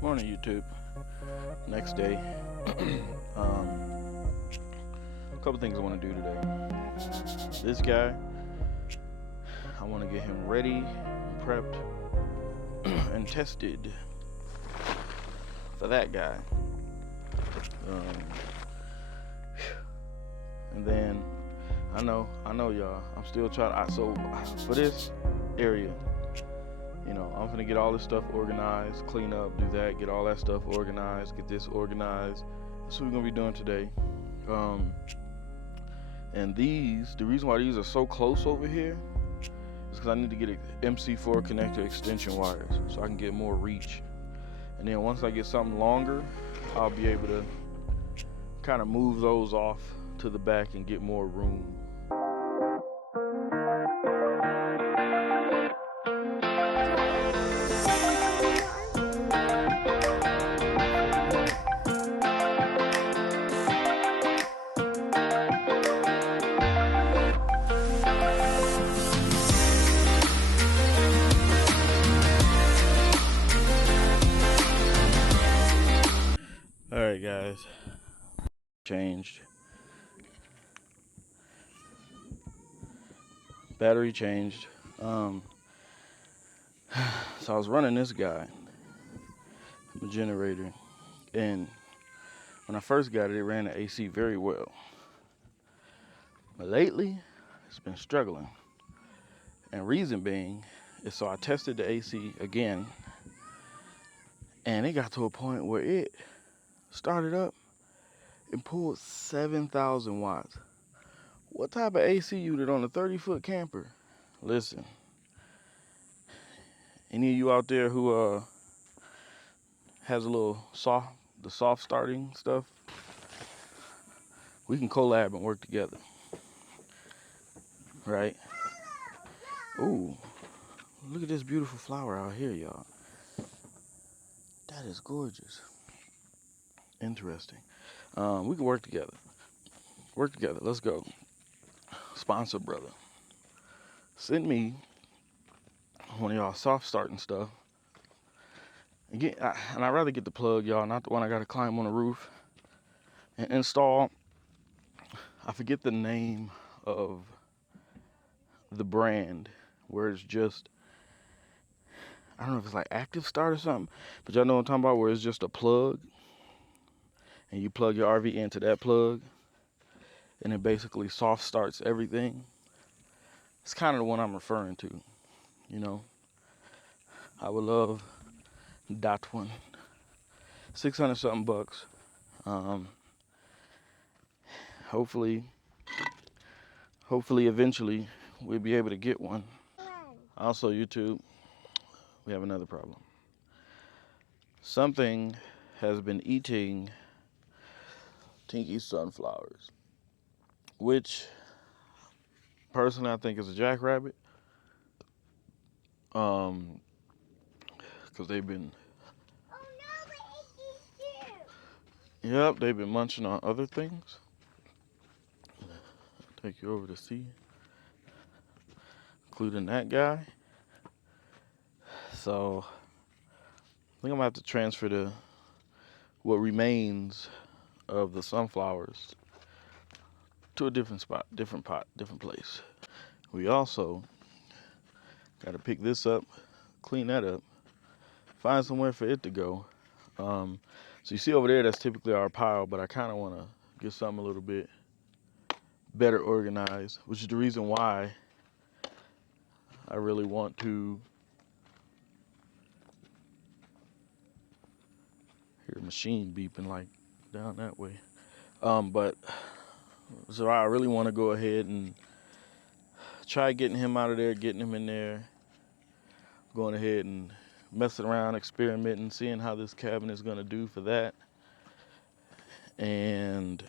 Morning, YouTube. Next day. A couple things I want to do today. This guy, I want to get him ready, prepped, and tested for that guy. And then I know y'all. I'm still trying. So for this area, I'm gonna get all this stuff organized, clean up, do that, get all that stuff organized, get this organized. That's what we're gonna be doing today. And the reason why these are so close over here is because I need to get MC4 connector extension wires so I can get more reach. And then once I get something longer, I'll be able to kind of move those off to the back and get more room. Alright guys, changed. Battery changed. So I was running this guy, the generator, and when I first got it, it ran the AC very well. But lately, it's been struggling. And reason being is so I tested the AC again, and it got to a point where it started up and pulled 7,000 watts. What type of AC unit on a 30-foot camper? Listen, any of you out there who has a little soft starting stuff, we can collab and work together, right? Ooh, look at this beautiful flower out here, y'all. That is gorgeous. Interesting. We can work together. Let's go. Sponsor brother, send me one of y'all soft starting stuff. And I'd rather get the plug, y'all, not the one I gotta climb on the roof and install. I forget the name of the brand where it's just, I don't know if it's like Active Start or something, but y'all know what I'm talking about, where it's just a plug and you plug your RV into that plug and it basically soft starts everything. It's kind of the one I'm referring to, I would love that one. 600 something bucks. Hopefully eventually we'll be able to get one. Also, YouTube, we have another problem. Something has been eating Tinky's sunflowers, which personally I think is a jackrabbit. Because they've been, yep, they've been munching on other things. Take you over to see, including that guy. So I think I'm gonna have to transfer what remains of the sunflowers to a different spot, different pot, different place. We also got to pick this up, clean that up, find somewhere for it to go. So you see over there, that's typically our pile, but I kind of want to get something a little bit better organized, which is the reason why I really want to hear a machine beeping like down that way. But so I really want to go ahead and try getting him out of there, getting him in there, going ahead and messing around, experimenting, seeing how this cabin is going to do for that. And,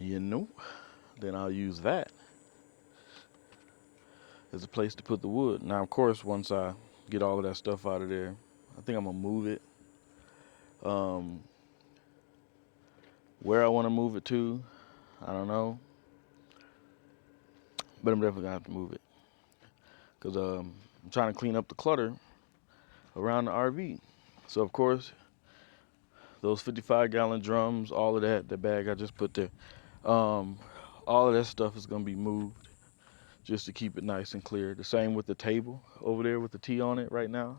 then I'll use that as a place to put the wood. Now, of course, once I get all of that stuff out of there, I think I'm going to move it. Where I want to move it to, I don't know. But I'm definitely going to have to move it. Because I'm trying to clean up the clutter around the RV. So of course, those 55-gallon drums, all of that, the bag I just put there, all of that stuff is gonna be moved just to keep it nice and clear. The same with the table over there with the tea on it right now.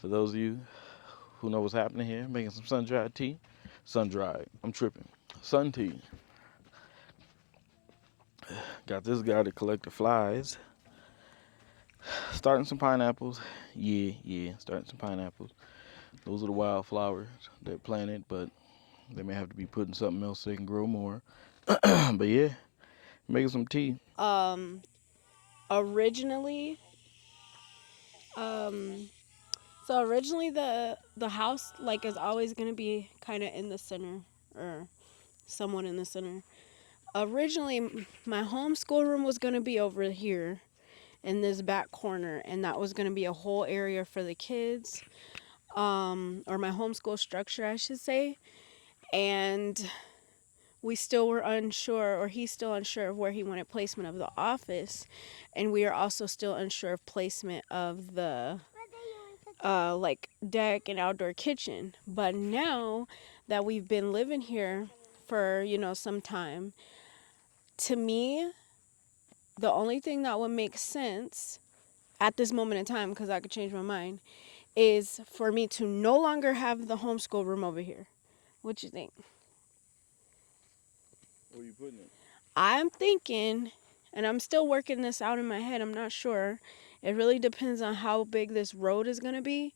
For those of you who know what's happening here, making some sun-dried tea. Sun-dried, I'm tripping. Sun tea. Got this guy to collect the flies. Starting some pineapples. Yeah, starting some pineapples. Those are the wildflowers they're planted, but they may have to be put in something else so they can grow more. But yeah, making some tea. Originally, so originally the house like is always gonna be kind of in the center or somewhat in the center. Originally, my homeschool room was gonna be over here in this back corner, and that was gonna be a whole area for the kids, or my homeschool structure, I should say. And we still were unsure, or he's still unsure of where he wanted placement of the office, and we are also still unsure of placement of the like deck and outdoor kitchen. But now that we've been living here for some time, to me the only thing that would make sense at this moment in time, because I could change my mind, is for me to no longer have the homeschool room over here. What you think? Where are you putting it? I'm thinking, and I'm still working this out in my head, I'm not sure. It really depends on how big this road is going to be.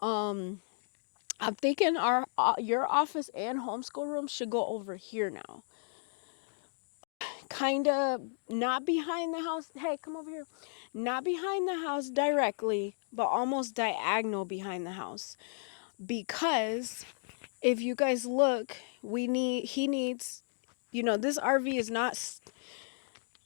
I'm thinking your office and homeschool room should go over here now. Kind of not behind the house. Hey, come over here. Not behind the house directly, but almost diagonal behind the house. Because if you guys look, he needs, this RV is not,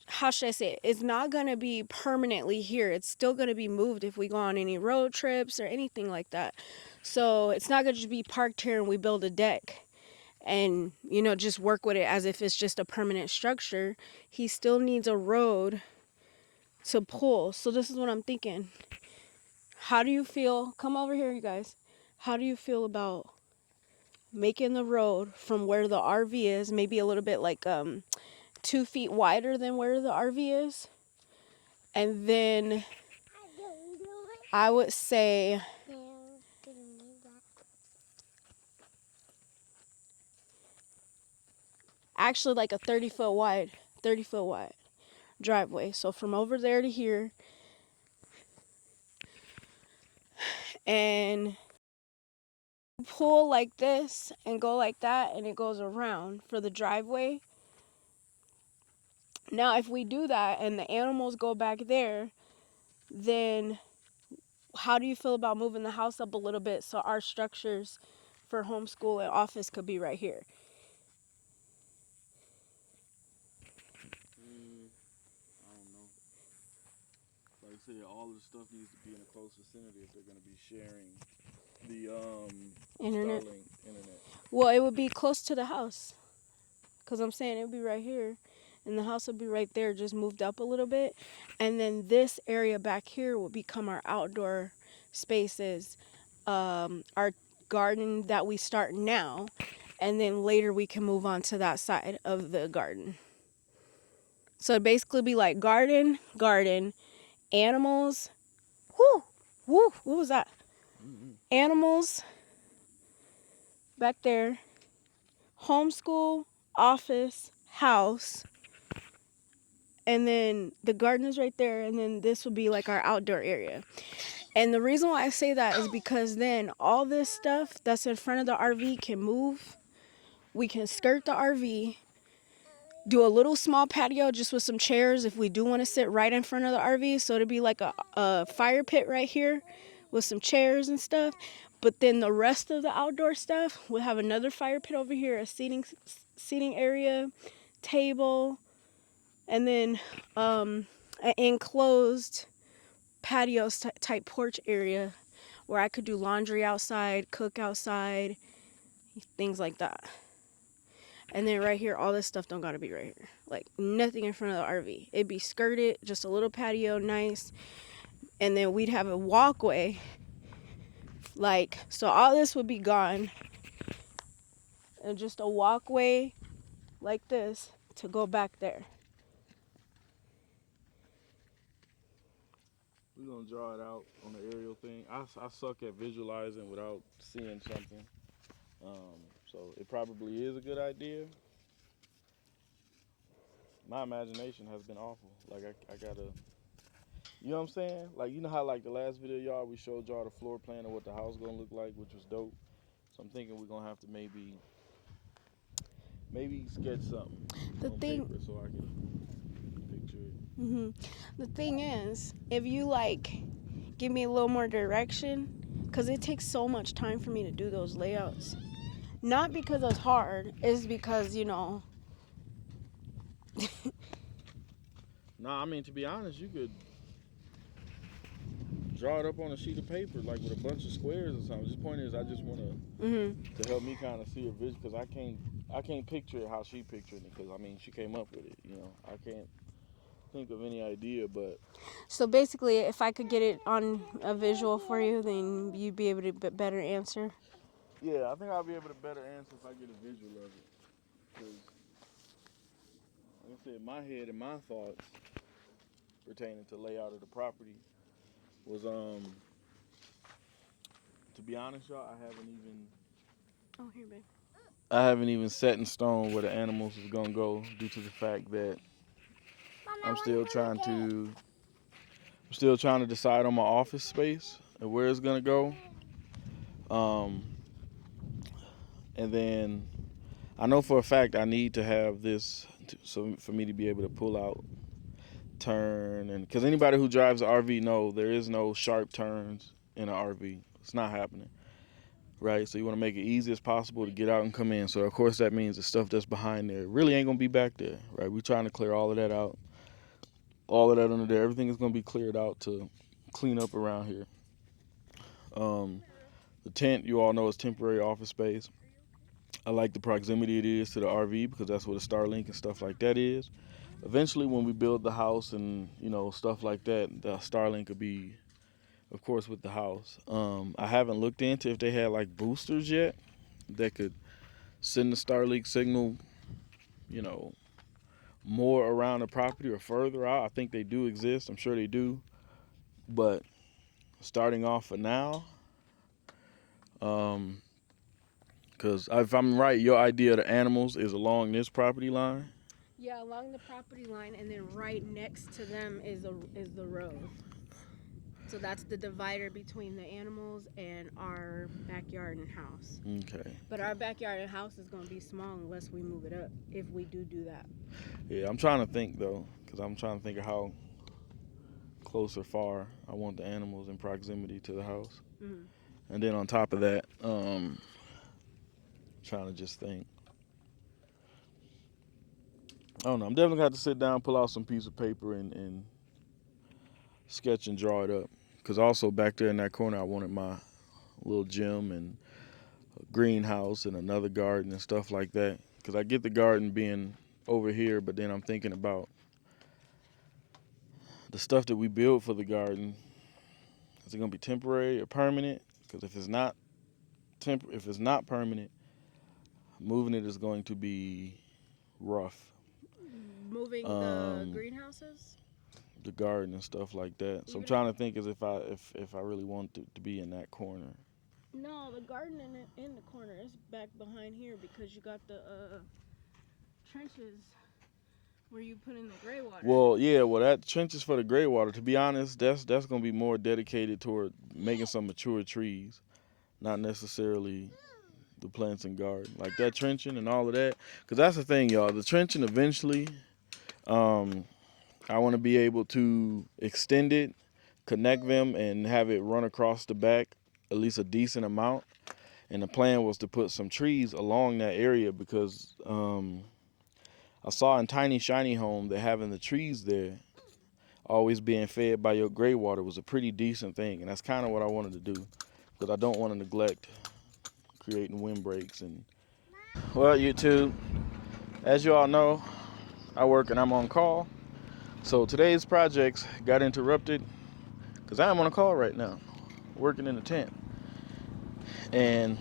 how should I say it? It's not going to be permanently here. It's still going to be moved if we go on any road trips or anything like that. So it's not going to just be parked here and we build a deck and, just work with it as if it's just a permanent structure. He still needs a road to pull. So this is what I'm thinking. How do you feel? Come over here, you guys. How do you feel about making the road from where the RV is, maybe a little bit like 2 feet wider than where the RV is? And then I would say actually like a 30-foot wide driveway. So from over there to here, and pull like this and go like that, and it goes around for the driveway. Now if we do that and the animals go back there, then how do you feel about moving the house up a little bit so our structures for homeschool and office could be right here? I don't know. Like I said, all of the stuff needs to be in a close vicinity if they're going to be sharing the Internet. Starlink internet. Well, it would be close to the house, because I'm saying it would be right here and the house would be right there, just moved up a little bit. And then this area back here would become our outdoor spaces, our garden that we start now, and then later we can move on to that side of the garden. So it'd basically be like garden, animals. Whoo, what was that? Mm-hmm. Animals back there, homeschool, office, house, and then the garden is right there, and then this would be like our outdoor area. And the reason why I say that is because then all this stuff that's in front of the RV can move. We can skirt the RV, do a little small patio just with some chairs if we do want to sit right in front of the RV. So it'd be like a fire pit right here with some chairs and stuff. But then the rest of the outdoor stuff, we'll have another fire pit over here, a seating area, table, and then an enclosed patio type porch area where I could do laundry outside, cook outside, things like that. And then right here, all this stuff don't gotta be right here. Like nothing in front of the RV. It'd be skirted, just a little patio, nice. and then we'd have a walkway. Like, so all this would be gone, and just a walkway like this to go back there. We're gonna draw it out on the aerial thing. I suck at visualizing without seeing something. So it probably is a good idea. My imagination has been awful. Like I gotta, you know what I'm saying? Like you know how like the last video y'all we showed y'all the floor plan of what the house gonna look like, which was dope. So I'm thinking we're gonna have to maybe sketch something The on thing, paper so I can picture it. the thing is, if you like give me a little more direction, because it takes so much time for me to do those layouts. Not because it's hard, it's because, you know. Nah, I mean to be honest, you could draw it up on a sheet of paper like with a bunch of squares or something. The point is, I just want to help me kind of see a vision because I can't picture it how she pictured it because I mean she came up with it. You know, I can't think of any idea, but So basically, if I could get it on a visual for you, then you'd be able to better answer. yeah, I think I'll be able to better answer if I get a visual of it. Because, like I said, my head and my thoughts pertaining to layout of the property was to be honest, y'all, Oh, here, babe. I haven't even set in stone where the animals is gonna go due to the fact that I'm still trying to decide on my office space and where it's gonna go. Um, and then I know for a fact I need to have this so for me to be able to pull out, turn, and because anybody who drives an RV know there is no sharp turns in an RV. It's not happening, right? So you want to make it easy as possible to get out and come in. So of course that means the stuff that's behind there really ain't gonna be back there, right? We're trying to clear all of that out, all of that under there. Everything is gonna be cleared out to clean up around here. Um, the tent, you all know, is temporary office space. I like the proximity it is to the RV because that's where the Starlink and stuff like that is. Eventually, when we build the house and stuff like that, the Starlink could be, of course, with the house. I haven't looked into if they had like boosters yet that could send the Starlink signal, you know, more around the property or further out. I think they do exist. I'm sure they do. But starting off for now, because if I'm right, your idea of the animals is along this property line. Yeah, along the property line, and then right next to them is the road. So that's the divider between the animals and our backyard and house. Okay. But our backyard and house is going to be small unless we move it up, if we do that. Yeah, I'm trying to think though, because I'm trying to think of how close or far I want the animals in proximity to the house. And then on top of that, trying to just think. I don't know. I'm definitely gonna have to sit down, pull out some piece of paper, and sketch and draw it up. Because also back there in that corner, I wanted my little gym and a greenhouse and another garden and stuff like that. Because I get the garden being over here, but then I'm thinking about the stuff that we build for the garden. Is it gonna be temporary or permanent? Because if it's not permanent, moving it is going to be rough. Moving the greenhouses? The garden and stuff like that. So I'm trying to think as if I really want it to be in that corner. No, the garden in the corner is back behind here because you got the trenches where you put in the gray water. Well, yeah, that trenches for the gray water. To be honest, that's gonna be more dedicated toward making some mature trees, not necessarily the plants and garden, like that trenching and all of that. Because that's the thing, y'all. The trenching eventually, I want to be able to extend it, connect them, and have it run across the back at least a decent amount. And the plan was to put some trees along that area because I saw in Tiny Shiny Home that having the trees there always being fed by your gray water was a pretty decent thing. And that's kind of what I wanted to do because I don't want to neglect creating windbreaks. And well, YouTube, as you all know, I work and I'm on call. So today's projects got interrupted because I am on a call right now, working in the tent. And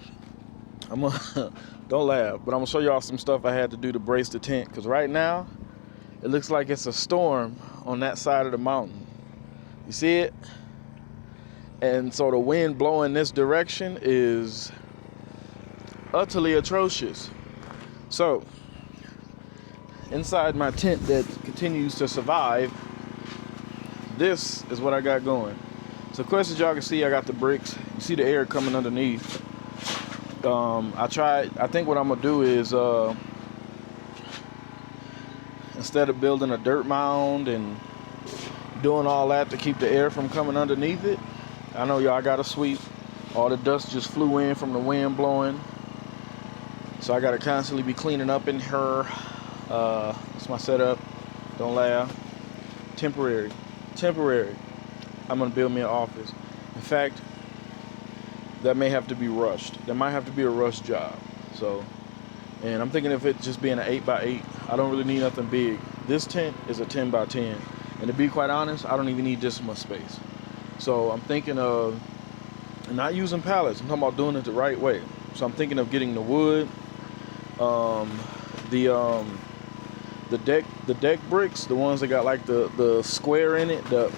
I'm gonna, don't laugh, but I'm gonna show y'all some stuff I had to do to brace the tent, because right now, it looks like it's a storm on that side of the mountain. You see it? And so the wind blowing this direction is utterly atrocious. So, inside my tent that continues to survive, this is what I got going. So, of course, as y'all can see, I got the bricks. You see the air coming underneath. I think what I'm gonna do is, instead of building a dirt mound and doing all that to keep the air from coming underneath it, I know y'all gotta sweep. All the dust just flew in from the wind blowing. So I gotta constantly be cleaning up in here. That's my setup. Don't laugh. Temporary. I'm gonna build me an office. In fact, that may have to be rushed. That might have to be a rush job. So, and I'm thinking if it just being an 8x8, I don't really need nothing big. This tent is a 10x10. And to be quite honest, I don't even need this much space. So I'm thinking of not using pallets. I'm talking about doing it the right way. So I'm thinking of getting the wood, the deck bricks, the ones that got like the square in it, the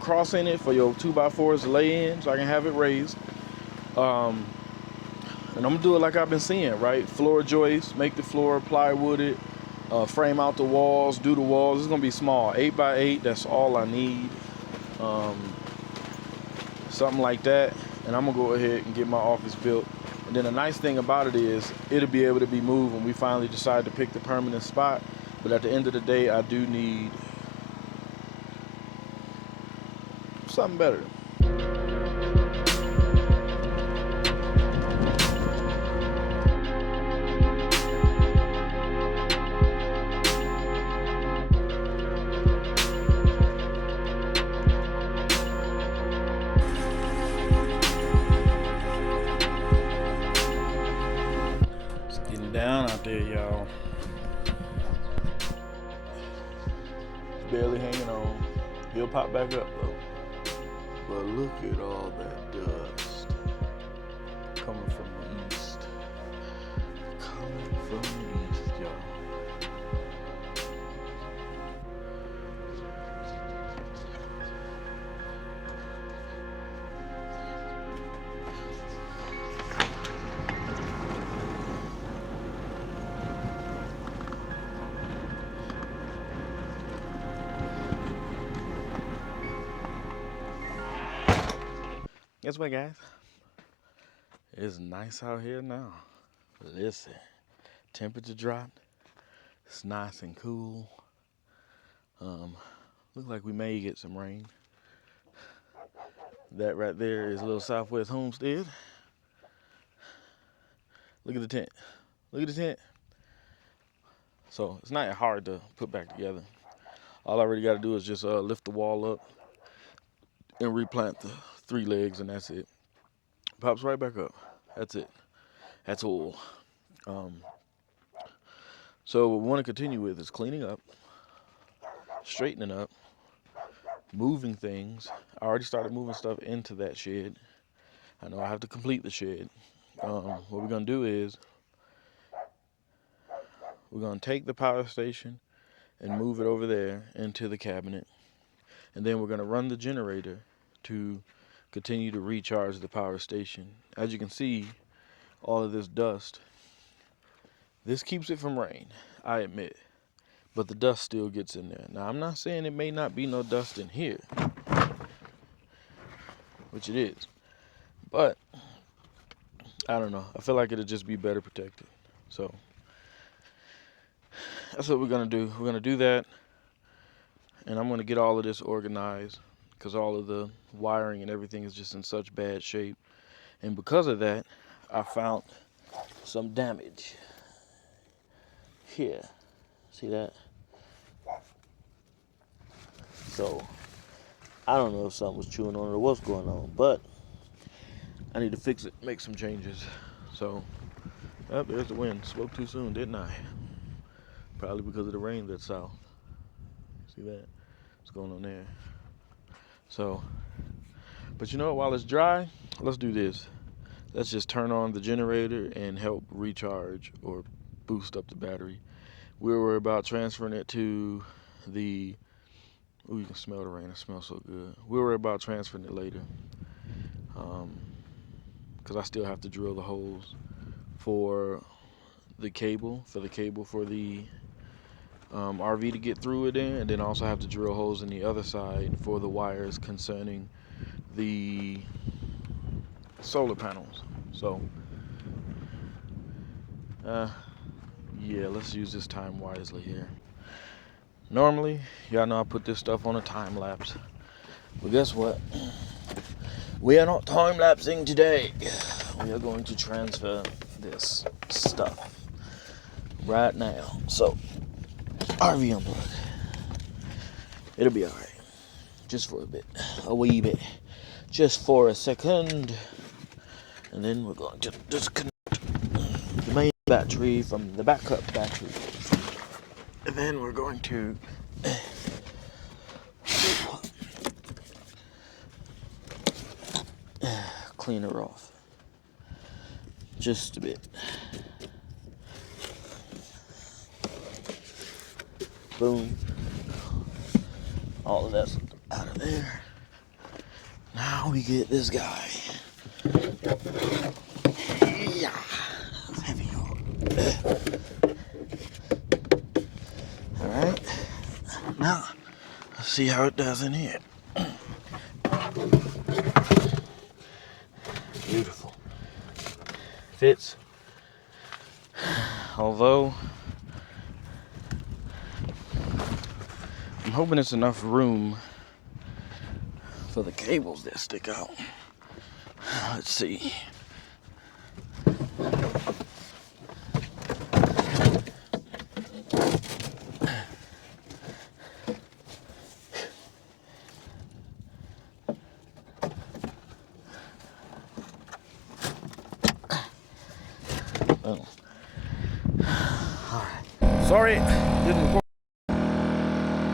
cross in it for your 2x4s to lay in, so I can have it raised. And I'm gonna do it like I've been seeing, right? Floor joists, make the floor plywooded, frame out the walls, do the walls. It's gonna be small, 8x8. That's all I need. Something like that, and I'm gonna go ahead and get my office built. And then the nice thing about it is it'll be able to be moved when we finally decide to pick the permanent spot. But at the end of the day, I do need something better. It's getting down out there, y'all. Barely hanging on. He'll pop back up though. But look at all that dust coming from the east. Coming from the east, y'all. Guess what, guys? It's nice out here now. Listen, temperature dropped. It's nice and cool. Look like we may get some rain. That right there is a little Southwest Homestead. Look at the tent. Look at the tent. So it's not hard to put back together. All I really got to do is just lift the wall up and replant the 3 legs, and that's it. Pops right back up. That's it. That's all. So what we want to continue with is cleaning up, straightening up, moving things. I already started moving stuff into that shed. I know I have to complete the shed. What we're going to do is we're going to take the power station and move it over there into the cabinet. And then we're going to run the generator to continue to recharge the power station. As you can see, all of this dust, this keeps it from rain, I admit. But the dust still gets in there. Now, I'm not saying it may not be no dust in here, which it is. But, I don't know. I feel like it'll just be better protected. So, that's what we're going to do. We're going to do that. And I'm going to get all of this organized because all of the wiring and everything is just in such bad shape. And because of that, I found some damage here. See that? So, I don't know if something was chewing on it or what's going on, but I need to fix it, make some changes. So, oh, there's the wind. Spoke too soon, didn't I? Probably because of the rain that's south. See that? What's going on there? So, But you know what, while it's dry, let's do this. Let's just turn on the generator and help recharge or boost up the battery. We were about transferring it to the, ooh, you can smell the rain, it smells so good. We were about transferring it later. Because I still have to drill the holes for the cable, for the RV to get through it in, and then also have to drill holes in the other side for the wires concerning the solar panels. So, yeah, let's use this time wisely here. Normally, y'all know I put this stuff on a time lapse, but guess what? We are not time lapsing today. We are going to transfer this stuff right now. So, RV unplug. It'll be alright. Just for a bit. A wee bit. Just for a second. And then we're going to disconnect the main battery from the backup battery. And then we're going to clean her off. Just a bit. Boom. All of that's out of there. Now we get this guy. Yeah. It's heavy. Alright. Now, let's see how it does in here. Beautiful. Fits. Although, I'm hoping it's enough room for the cables that stick out. Let's see. Oh. Alright. Sorry, didn't record.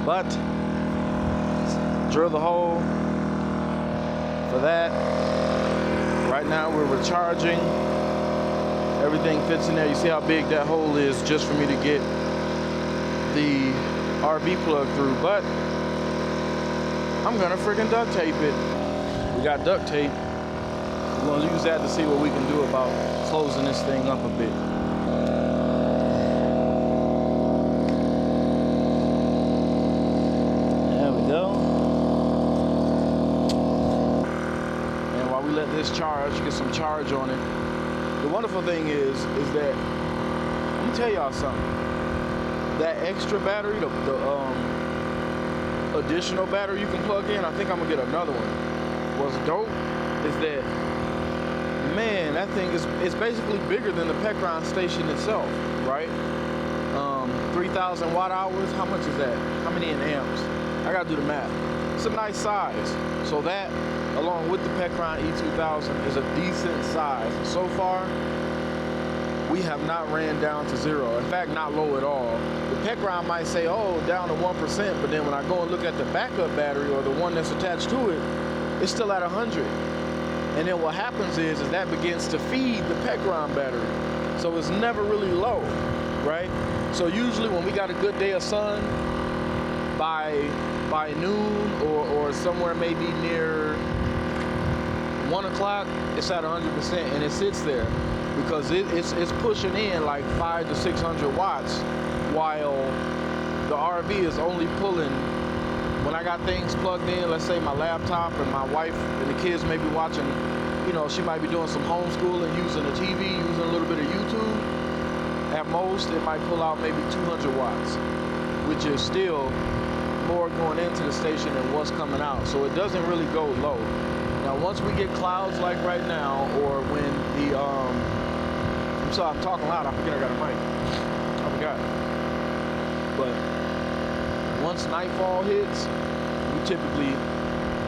But drill the hole for that. Right now we're recharging. Everything fits in there. You see how big that hole is just for me to get the RV plug through. But I'm gonna freaking duct tape it. We got duct tape. We're gonna use that to see what we can do about closing this thing up a bit. There we go. And while we let this charge, get some charge on it, the wonderful thing is that, let me tell y'all something. That extra battery, the additional battery you can plug in, I think I'm gonna get another one. What's dope is that, man, that thing is basically bigger than the Pecron station itself, right? 3,000 watt hours, how much is that? How many in amps? I gotta do the math. It's a nice size. So that, along with the Pecron E2000, is a decent size. So far, we have not ran down to zero. In fact, not low at all. The Pecron might say, oh, down to 1%, but then when I go and look at the backup battery or the one that's attached to it, it's still at 100. And then what happens is that begins to feed the Pecron battery. So it's never really low, right? So usually when we got a good day of sun, by noon or somewhere maybe near 1 o'clock, it's at 100%, and it sits there because it's pushing in like 500 to 600 watts, while the RV is only pulling. When I got things plugged in, let's say my laptop and my wife and the kids may be watching, you know, she might be doing some homeschooling, using a TV, using a little bit of YouTube. At most, it might pull out maybe 200 watts, which is still more going into the station than what's coming out. So it doesn't really go low. Now, once we get clouds like right now, or when the, I'm sorry, I'm talking loud, I forget I got a mic. I forgot. But once nightfall hits, we typically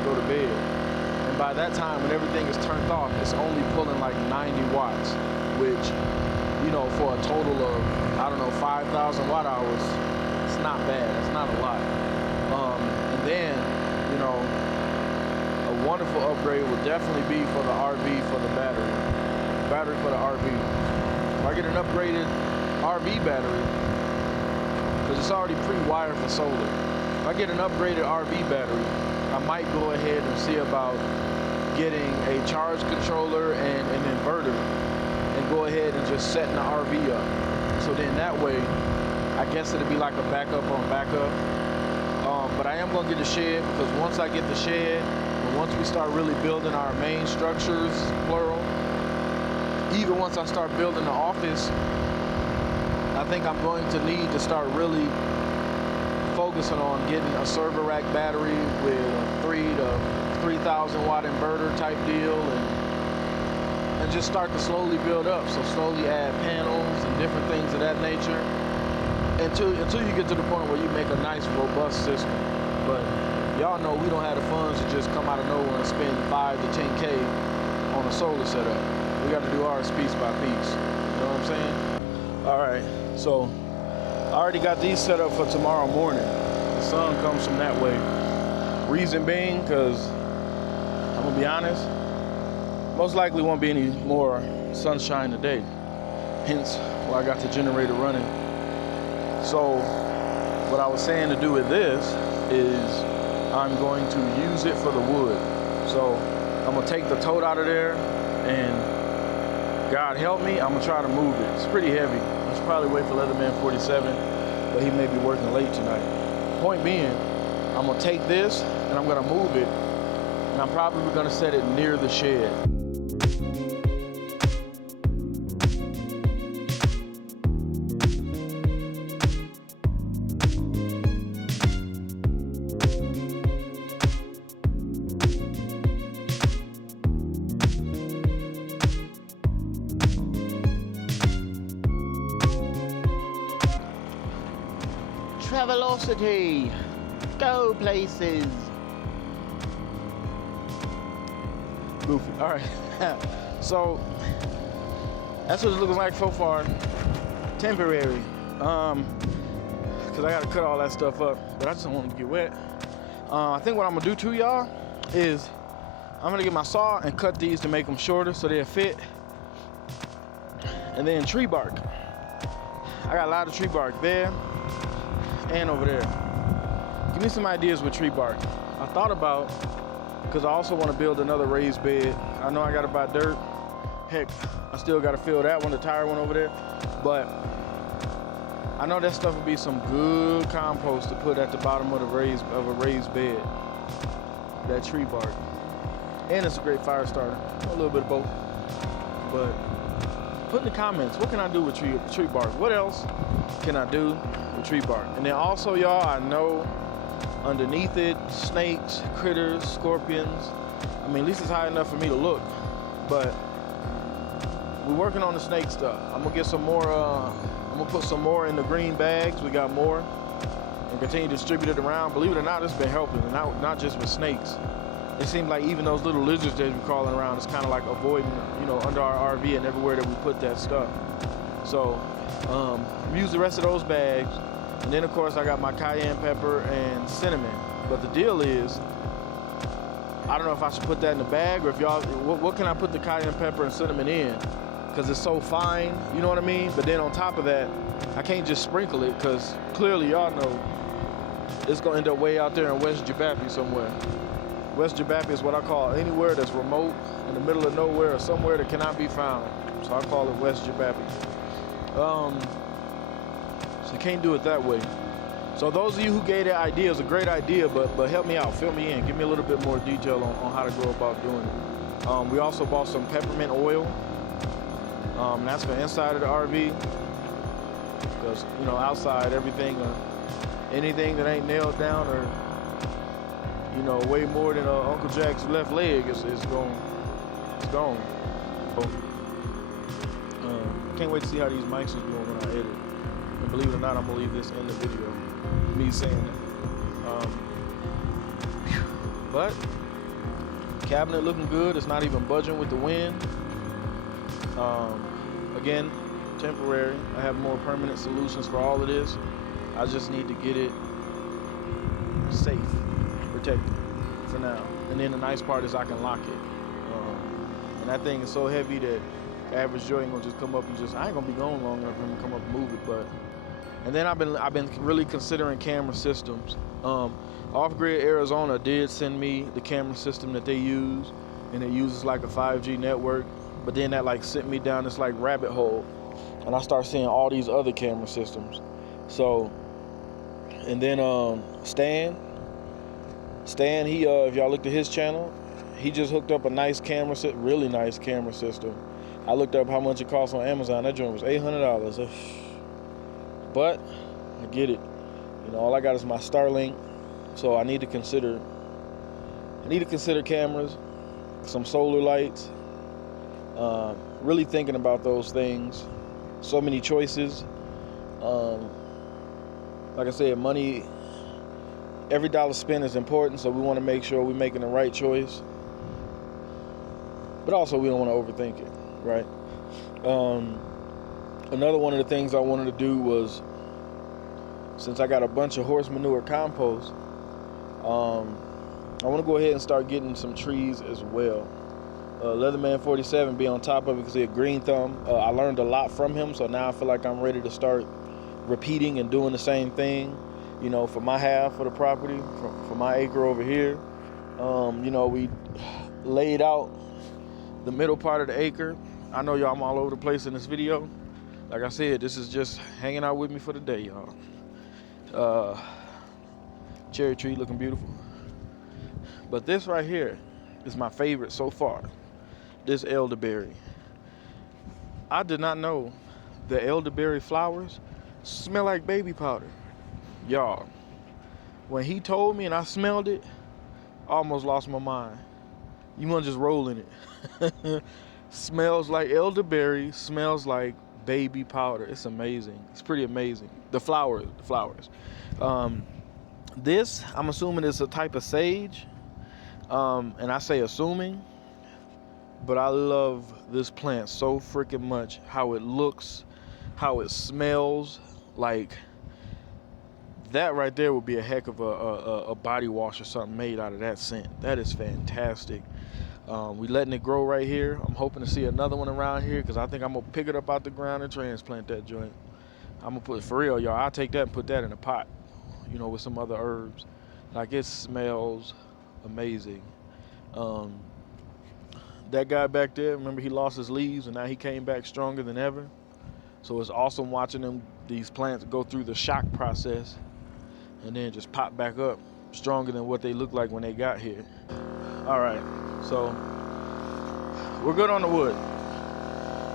go to bed. And by that time, when everything is turned off, it's only pulling like 90 watts, which, you know, for a total of, I don't know, 5,000 watt hours, it's not bad. It's not a lot. And then, you know, a wonderful upgrade would definitely be for the RV, for the battery for the RV. If I get an upgraded RV battery, because it's already pre-wired for solar. If I get an upgraded RV battery, I might go ahead and see about getting a charge controller and an inverter, and go ahead and just setting the RV up. So then that way, I guess it'll be like a backup on backup. But I am gonna get the shed, because once I get the shed, and once we start really building our main structures, plural, even once I start building the office, I think I'm going to need to start really focusing on getting a server rack battery with a 3,000 to 3,000 watt inverter type deal, and just start to slowly build up. So slowly add panels and different things of that nature until you get to the point where you make a nice robust system. But y'all know we don't have the funds to just come out of nowhere and spend 5 to 10K on a solar setup. We got to do ours piece by piece. You know what I'm saying? All right, so I already got these set up for tomorrow morning. The sun comes from that way. Reason being, because I'm gonna be honest, most likely won't be any more sunshine today. Hence why I got the generator running. So what I was saying to do with this is I'm going to use it for the wood. So I'm gonna take the tote out of there, and God help me, I'm gonna try to move it. It's pretty heavy. I should probably wait for Leatherman 47, but he may be working late tonight. Point being, I'm gonna take this and I'm gonna move it, and I'm probably gonna set it near the shed. Travelocity, go places. Goofy. All right. So that's what it's looking like so far. Temporary. Cause I gotta cut all that stuff up, but I just don't want it to get wet. I think what I'm gonna do too, y'all, is I'm gonna get my saw and cut these to make them shorter so they'll fit. And then tree bark. I got a lot of tree bark there and over there. Give me some ideas with tree bark. I thought about, because I also want to build another raised bed. I know I got to buy dirt. Heck, I still got to fill that one, the tire one over there. But I know that stuff would be some good compost to put at the bottom of a raised bed. That tree bark. And it's a great fire starter. A little bit of both. But put in the comments, what can I do with tree bark? What else can I do with tree bark? And then also, y'all, I know underneath it, snakes, critters, scorpions. I mean, at least it's high enough for me to look. But we're working on the snake stuff. I'm gonna get some more, I'm gonna put some more in the green bags. We got more, and continue to distribute it around. Believe it or not, it's been helping, and not just with snakes. It seems like even those little lizards that we're crawling around, it's kind of like avoiding, you know, under our RV and everywhere that we put that stuff. So use the rest of those bags. And then of course I got my cayenne pepper and cinnamon. But the deal is, I don't know if I should put that in the bag, or if y'all, what can I put the cayenne pepper and cinnamon in? Because it's so fine, you know what I mean? But then on top of that, I can't just sprinkle it, because clearly y'all know it's gonna end up way out there in West Jabapi somewhere. West Jabapi is what I call anywhere that's remote, in the middle of nowhere, or somewhere that cannot be found. So I call it West Jabapi. So you can't do it that way. So those of you who gave that idea, is a great idea, but help me out, fill me in, give me a little bit more detail on how to go about doing it. We also bought some peppermint oil. That's for inside of the RV, because you know, outside everything, anything that ain't nailed down or, you know, way more than Uncle Jack's left leg is gone. It's gone. So, can't wait to see how these mics is doing when I edit. And believe it or not, I'm gonna leave this in the video, me saying it. But cabinet looking good. It's not even budging with the wind. Again, temporary. I have more permanent solutions for all of this. I just need to get it safe, protected for now. And then the nice part is I can lock it. And that thing is so heavy that average Joe ain't gonna just come up and just, I ain't gonna be gone long enough for him to come up and move it. But and then I've been really considering camera systems. Offgrid Arizona did send me the camera system that they use, and it uses like a 5G network. But then that like sent me down this like rabbit hole, and I start seeing all these other camera systems. So, and then Stan, he if y'all looked at his channel, he just hooked up a nice camera set, really nice camera system. I looked up how much it costs on Amazon. That joint was $800. But I get it. You know, all I got is my Starlink, so I need to consider cameras, some solar lights. Really thinking about those things. So many choices. Like I said, money, every dollar spent is important, so we want to make sure we're making the right choice. But also we don't want to overthink it, right? Another one of the things I wanted to do was, since I got a bunch of horse manure compost, I want to go ahead and start getting some trees as well. Leatherman 47 be on top of it because he's a green thumb. I learned a lot from him, so now I feel like I'm ready to start repeating and doing the same thing, you know, for my half of the property, for my acre over here. You know, we laid out the middle part of the acre. I know y'all, I'm all over the place in this video. Like I said, this is just hanging out with me for the day, y'all. Cherry tree looking beautiful. But this right here is my favorite so far. This elderberry. I did not know the elderberry flowers smell like baby powder. Y'all, when he told me and I smelled it, I almost lost my mind. You want to just roll in it. Smells like elderberry, smells like baby powder. It's amazing. It's pretty amazing. The flowers. This, I'm assuming, is a type of sage. And I say assuming, but I love this plant so freaking much. How it looks, how it smells. Like, that right there would be a heck of a body wash or something made out of that scent. That is fantastic. We letting it grow right here. I'm hoping to see another one around here, because I think I'm gonna pick it up out the ground and transplant that joint. I'm gonna put, for real, y'all, I'll take that and put that in a pot, you know, with some other herbs. Like, it smells amazing. That guy back there, remember, he lost his leaves and now he came back stronger than ever. So it's awesome watching these plants go through the shock process and then just pop back up stronger than what they looked like when they got here. All right, so we're good on the wood.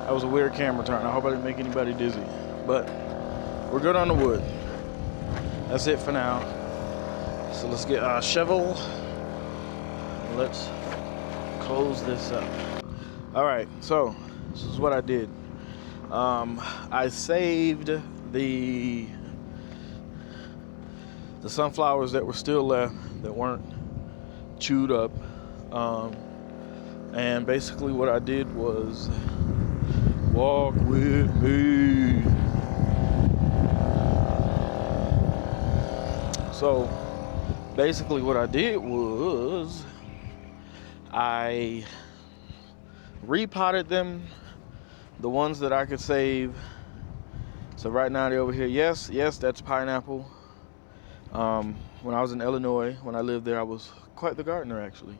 That was a weird camera turn. I hope I didn't make anybody dizzy, but we're good on the wood. That's it for now. So let's get our shovel. Let's close this up. All right, so this is what I did. I saved the sunflowers that were still left, that weren't chewed up. And basically what I did was walk with me. So basically what I did was I repotted them, the ones that I could save. So right now they're over here. Yes, that's pineapple. When I was in Illinois, when I lived there, I was quite the gardener, actually.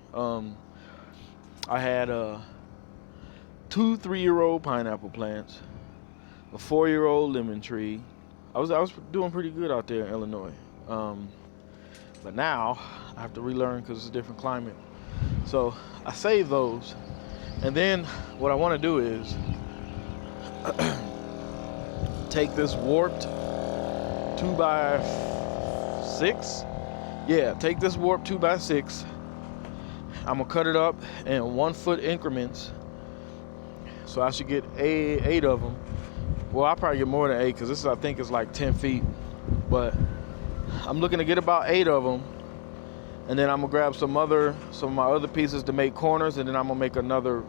I had 2 3-year-old pineapple plants, a 4-year-old lemon tree. I was doing pretty good out there in Illinois. But now I have to relearn because it's a different climate. So I saved those, and then what I want to do is take this warped 2x6. Yeah, take this warped 2x6. I'm gonna cut it up in 1 foot increments. So I should get 8 of them. Well, I'll probably get more than 8 because this, I think, is like 10 feet. But I'm looking to get about 8 of them. And then I'm gonna grab some of my other pieces to make corners, and then I'm gonna make another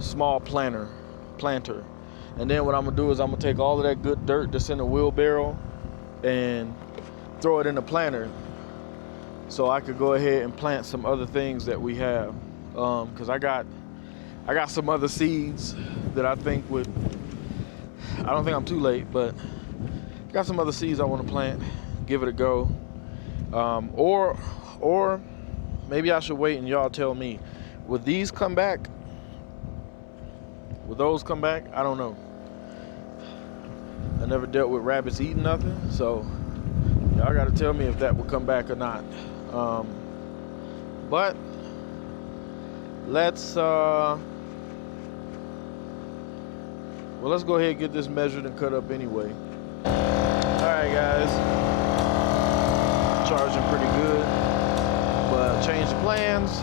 small planter. And then what I'm gonna do is I'm gonna take all of that good dirt that's in the wheelbarrow and throw it in the planter. so I could go ahead and plant some other things that we have. Because I got some other seeds that I think would. I don't think I'm too late, but I got some other seeds I want to plant. Give it a go. Or maybe I should wait and y'all tell me. Would these come back? Would those come back? I don't know. I never dealt with rabbits eating nothing, so y'all gotta tell me if that would come back or not. But let's well, let's go ahead and get this measured and cut up anyway. Alright guys, charging pretty good, but changed the plans.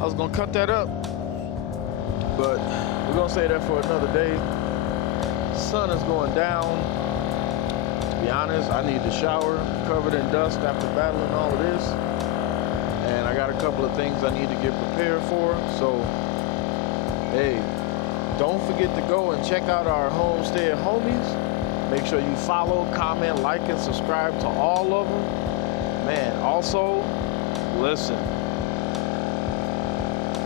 I was gonna cut that up, but we're gonna say that for another day. Sun is going down. To be honest, I need to shower, covered in dust after battling all of this, and I got a couple of things I need to get prepared for. So hey, don't forget to go and check out our Homestead homies. Make sure you follow, comment, like, and subscribe to all of them. Man, also, listen,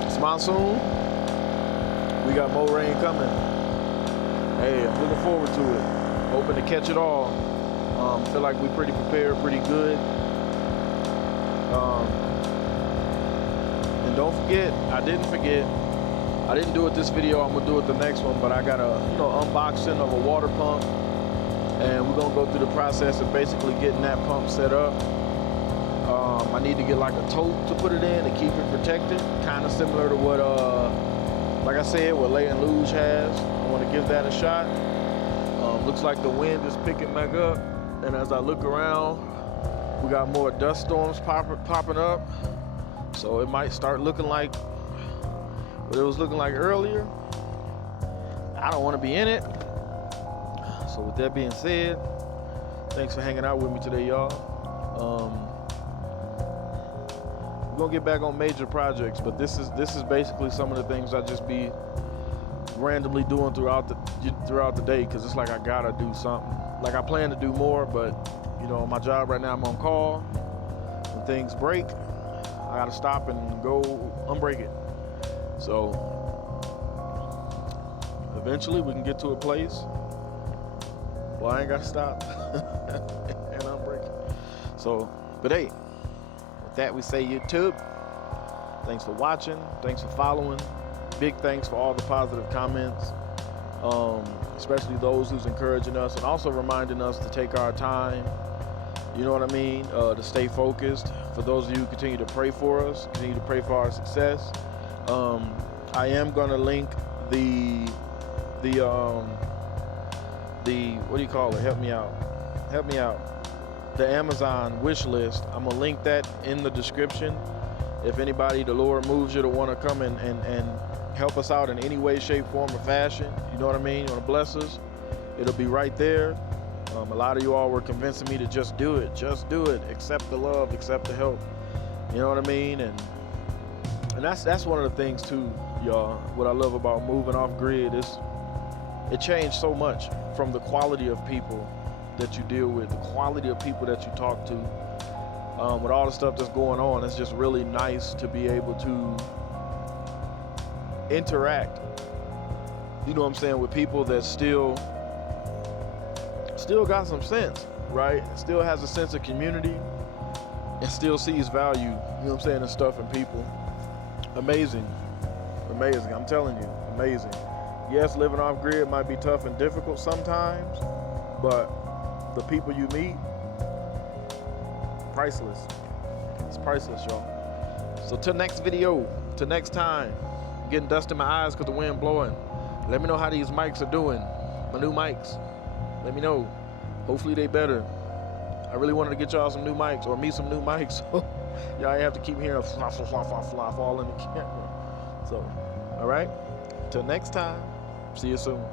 it's monsoon. We got more rain coming. Hey, I'm looking forward to it. Hoping to catch it all. Feel like we're pretty prepared, pretty good. And don't forget, I didn't forget. I didn't do it this video. I'm gonna do it the next one. But I got a unboxing of a water pump, and we're gonna go through the process of basically getting that pump set up. I need to get like a tote to put it in to keep it protected, kind of similar to what, like I said, what Lay and Luge has. I want to give that a shot. Looks like the wind is picking back up, and as I look around, we got more dust storms popping up. So it might start looking like what it was looking like earlier. I don't want to be in it. So with that being said, thanks for hanging out with me today, y'all. We're gonna get back on major projects, but this is basically some of the things I just be randomly doing throughout the day, because it's like I gotta do something. Like I plan to do more, but on my job right now, I'm on call. When things break, I gotta stop and go unbreak it. So eventually we can get to a place where I ain't gotta stop and unbreak it. So, but hey, with that we say YouTube, thanks for watching, thanks for following. Big thanks for all the positive comments, especially those who's encouraging us and also reminding us to take our time, you know what I mean, to stay focused. For those of you who continue to pray for us, continue to pray for our success. I am gonna link the what do you call it? Help me out. The Amazon wish list. I'm gonna link that in the description. If anybody, the Lord moves you to want to come and help us out in any way, shape, form, or fashion, you know what I mean, you want to bless us, it'll be right there. A lot of you all were convincing me to just do it, accept the love, accept the help, you know what I mean. And that's one of the things too, y'all, what I love about moving off grid is it changed so much from the quality of people that you deal with, the quality of people that you talk to. With all the stuff that's going on, it's just really nice to be able to interact, you know what I'm saying, with people that still got some sense, right? Still has a sense of community and still sees value, you know what I'm saying, in stuff and people. Amazing, I'm telling you, amazing. Yes, living off grid might be tough and difficult sometimes, but the people you meet, priceless. It's priceless, y'all. So till next video, till next time, I'm getting dust in my eyes because the wind blowing. Let me know how these mics are doing, my new mics. Let me know. Hopefully they better. I really wanted to get y'all some new mics, or me some new mics, so y'all ain't have to keep hearing flop all in the camera. So, all right, till next time, see you soon.